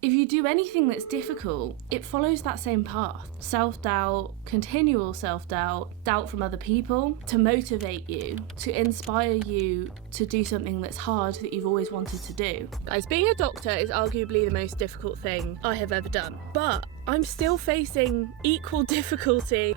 if you do anything that's difficult, it follows that same path. Self-doubt, continual self-doubt, doubt from other people to motivate you, to inspire you to do something that's hard that you've always wanted to do. Guys, being a doctor is arguably the most difficult thing I have ever done, but I'm still facing equal difficulty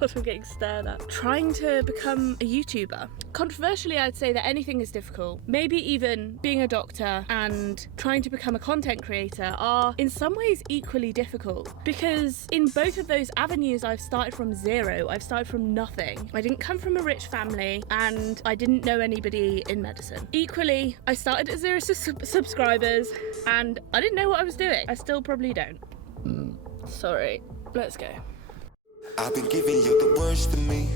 God, I'm getting stared at. Trying to become a YouTuber. Controversially, I'd say that anything is difficult. Maybe even being a doctor and trying to become a content creator are in some ways equally difficult, because in both of those avenues I've started from zero. I've started from nothing. I didn't come from a rich family and I didn't know anybody in medicine. Equally, I started at 0 subscribers and I didn't know what I was doing. I still probably don't. Sorry. Let's go. I've been giving you the worst of me,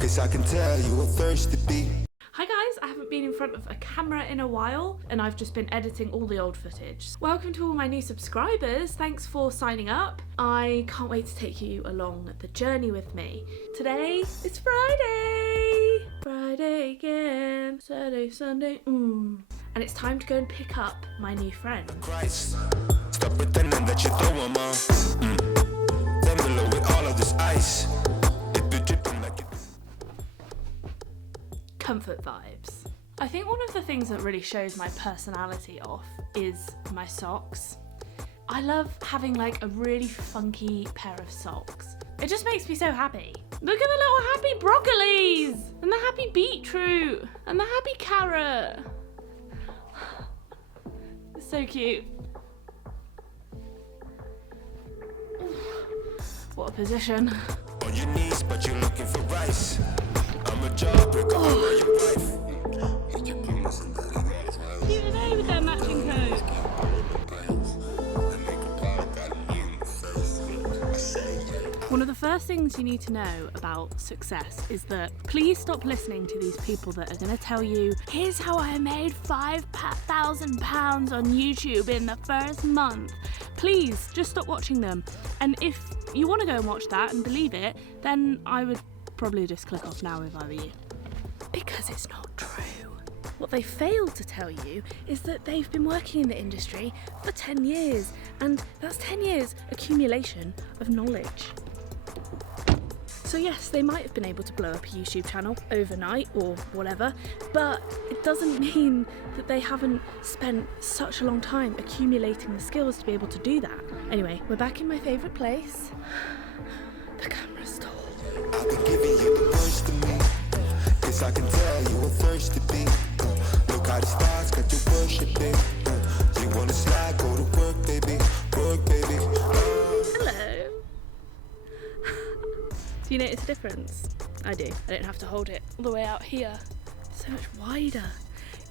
cause I can tell you a thirsty beat. Hi guys, I haven't been in front of a camera in a while and I've just been editing all the old footage. Welcome to all my new subscribers, thanks for signing up. I can't wait to take you along the journey with me. Today is Friday! Friday again, Saturday, Sunday, And it's time to go and pick up my new friend. Christ, stop pretending that you throw 'em on. Then below with all of this ice, it be dripping like it. Comfort vibes. I think one of the things that really shows my personality off is my socks. I love having like a really funky pair of socks. It just makes me so happy. Look at the little happy broccolis and the happy beetroot and the happy carrot. It's so cute. What a position. On your knees, but you're looking for rice. I'm a jawbreaker, I'm your wife. Cute today with their matching coat. One of the first things you need to know about success is that please stop listening to these people that are going to tell you, here's how I made £5,000 on YouTube in the first month. Please just stop watching them. And if you want to go and watch that and believe it, then I would probably just click off now if I were you. Because it's not true. What they fail to tell you is that they've been working in the industry for 10 years, and that's 10 years accumulation of knowledge. So yes, they might have been able to blow up a YouTube channel overnight or whatever, but it doesn't mean that they haven't spent such a long time accumulating the skills to be able to do that. Anyway, we're back in my favourite place, the camera stall. I've been giving you the worst of me, cause I can tell you a thirsty beat. Look how the stars got you worshiping. You wanna slide, go to work, baby. Work, baby. Hello. Do you notice a difference? I do. I don't have to hold it all the way out here. So much wider.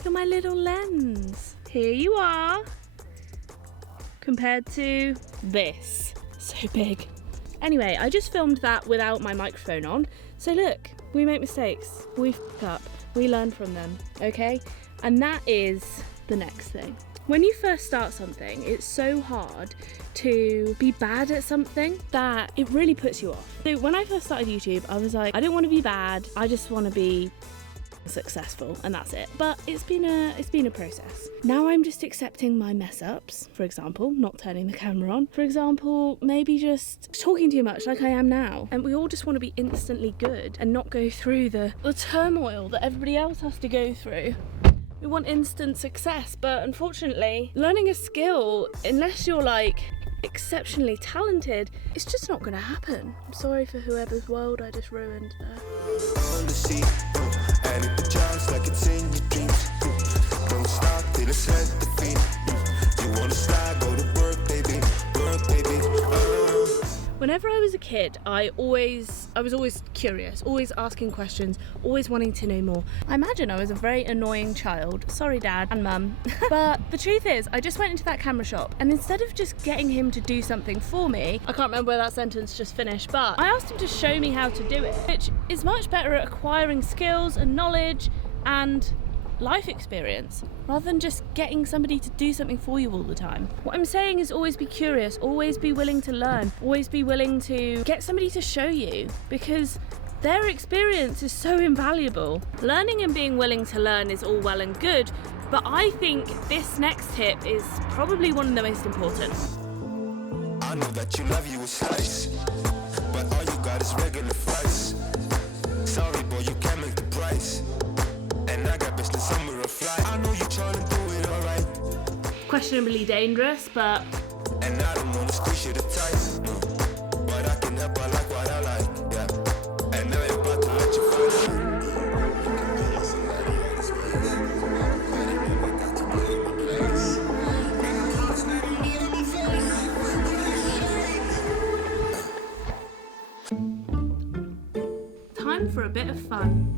You're my little lens. Here you are. Compared to this. So big. Anyway, I just filmed that without my microphone on. So look, we make mistakes. We f**k up. We learn from them, okay? And that is the next thing. When you first start something, it's so hard to be bad at something that it really puts you off. So when I first started YouTube, I was like, I don't want to be bad, I just want to be successful, and that's it. But it's been a process. Now I'm just accepting my mess ups. For example, not turning the camera on. For example, maybe just talking too much like I am now. And we all just want to be instantly good and not go through the turmoil that everybody else has to go through. We want instant success, but unfortunately, learning a skill, unless you're like exceptionally talented, it's just not gonna happen. I'm sorry for whoever's world I just ruined there. On the sea, and it just like it's in your dreams. Don't stop till it's at the feet. You wanna slide, go to work, baby. Work, baby. Whenever I was a kid, I was always curious, always asking questions, always wanting to know more. I imagine I was a very annoying child. Sorry, Dad and Mum. But the truth is, I just went into that camera shop, and instead of just getting him to do something for me, I can't remember where that sentence just finished, but I asked him to show me how to do it, which is much better at acquiring skills and knowledge and life experience, rather than just getting somebody to do something for you all the time. What I'm saying is always be curious, always be willing to learn, always be willing to get somebody to show you, because their experience is so invaluable. Learning and being willing to learn is all well and good, But I think this next tip is probably one of the most important. I know that you love you a slice, but all you got is regular fries. Sorry, boy, you can't make the price. And I got business somewhere a fly. I know you're trying to do it alright. Questionably dangerous, but... And I don't wanna squeeze you the tight. But I can help, I like what I like, yeah. And now you're about to let you find out. Time for a bit of fun.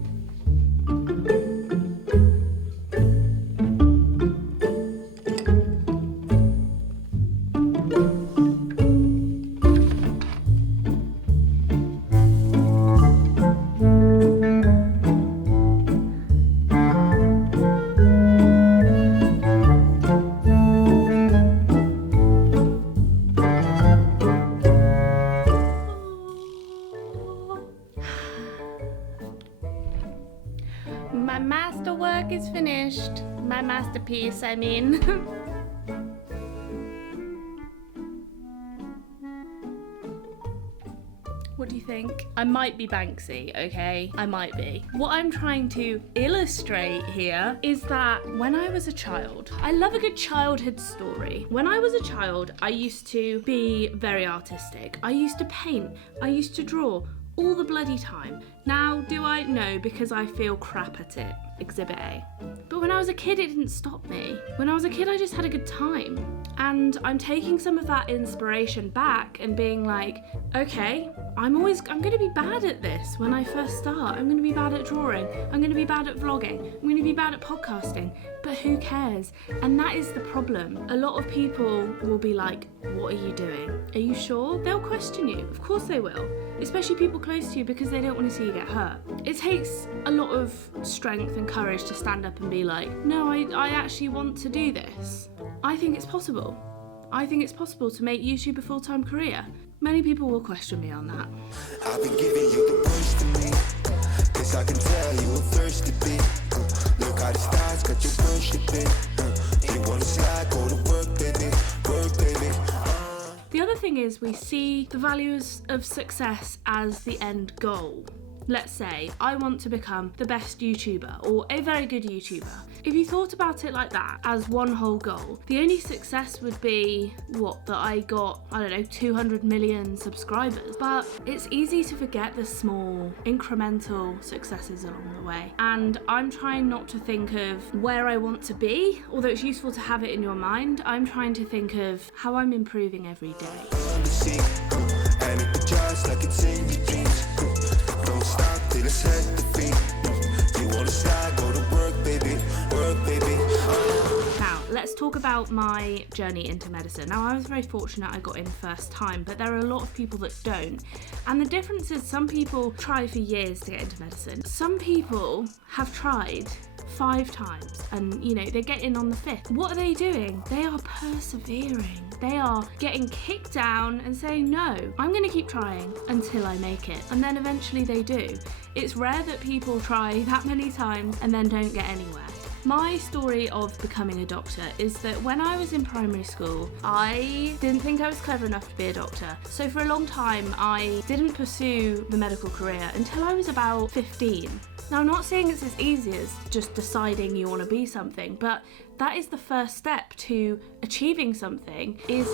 My masterwork is finished. My masterpiece, I mean. What do you think? I might be Banksy, okay? I might be. What I'm trying to illustrate here is that when I was a child, I love a good childhood story. When I was a child, I used to be very artistic. I used to paint. I used to draw all the bloody time. Now, do I? No, because I feel crap at it. Exhibit A. But when I was a kid, it didn't stop me. When I was a kid, I just had a good time. And I'm taking some of that inspiration back and being like, okay, I'm going to be bad at this when I first start. I'm going to be bad at drawing. I'm going to be bad at vlogging. I'm going to be bad at podcasting. But who cares? And that is the problem. A lot of people will be like, what are you doing? Are you sure? They'll question you. Of course they will. Especially people close to you, because they don't want to see you get hurt. It takes a lot of strength and courage to stand up and be like, no, I actually want to do this. I think it's possible. I think it's possible to make YouTube a full-time career. Many people will question me on that. I've been giving you the worst of me. Guess I can tell you a thirsty bit. Look how the stars got you worshiping. You wanna slide, go to work, baby. Work, baby. The other thing is we see the values of success as the end goal. Let's say I want to become the best YouTuber or a very good YouTuber. If you thought about it like that as one whole goal, the only success would be that I got, 200 million subscribers. But it's easy to forget the small incremental successes along the way. And I'm trying not to think of where I want to be, although it's useful to have it in your mind. I'm trying to think of how I'm improving every day. And it just like it's in your dreams. Don't stop till it's at the feet. You wanna slide, go to work, baby. Work, baby. Now, let's talk about my journey into medicine. Now, I was very fortunate I got in first time, but there are a lot of people that don't. And the difference is some people try for years to get into medicine. Some people have tried 5 times and they get in on the 5th. What are they doing? They are persevering. They are getting kicked down and saying, no, I'm going to keep trying until I make it. And then eventually they do. It's rare that people try that many times and then don't get anywhere. My story of becoming a doctor is that when I was in primary school, I didn't think I was clever enough to be a doctor. So for a long time, I didn't pursue the medical career until I was about 15. Now, I'm not saying it's as easy as just deciding you want to be something, but that is the first step to achieving something is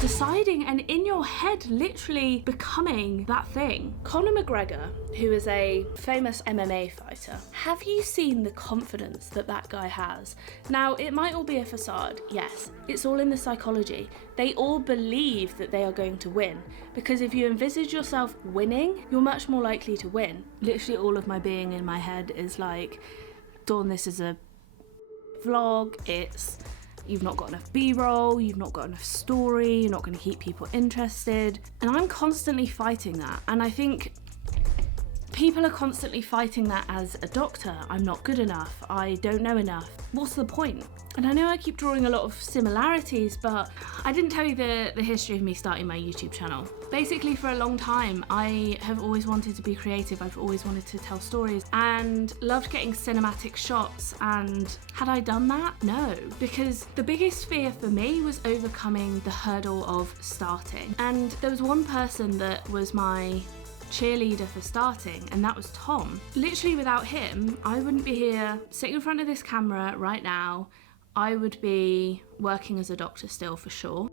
deciding and in your head literally becoming that thing. Conor McGregor, who is a famous MMA fighter, have you seen the confidence that guy has? Now, it might all be a facade, yes, it's all in the psychology. They all believe that they are going to win, because if you envisage yourself winning, you're much more likely to win. Literally all of my being in my head is like, Dawn, this is a vlog, you've not got enough B-roll, you've not got enough story, you're not going to keep people interested. And I'm constantly fighting that. And I think People are constantly fighting that as a doctor. I'm not good enough. I don't know enough. What's the point? And I know I keep drawing a lot of similarities, but I didn't tell you the history of me starting my YouTube channel. Basically, for a long time, I have always wanted to be creative. I've always wanted to tell stories and loved getting cinematic shots. And had I done that? No, because the biggest fear for me was overcoming the hurdle of starting. And there was one person that was my cheerleader for starting, and that was Tom. Literally without him, I wouldn't be here sitting in front of this camera right now. I would be working as a doctor still, for sure.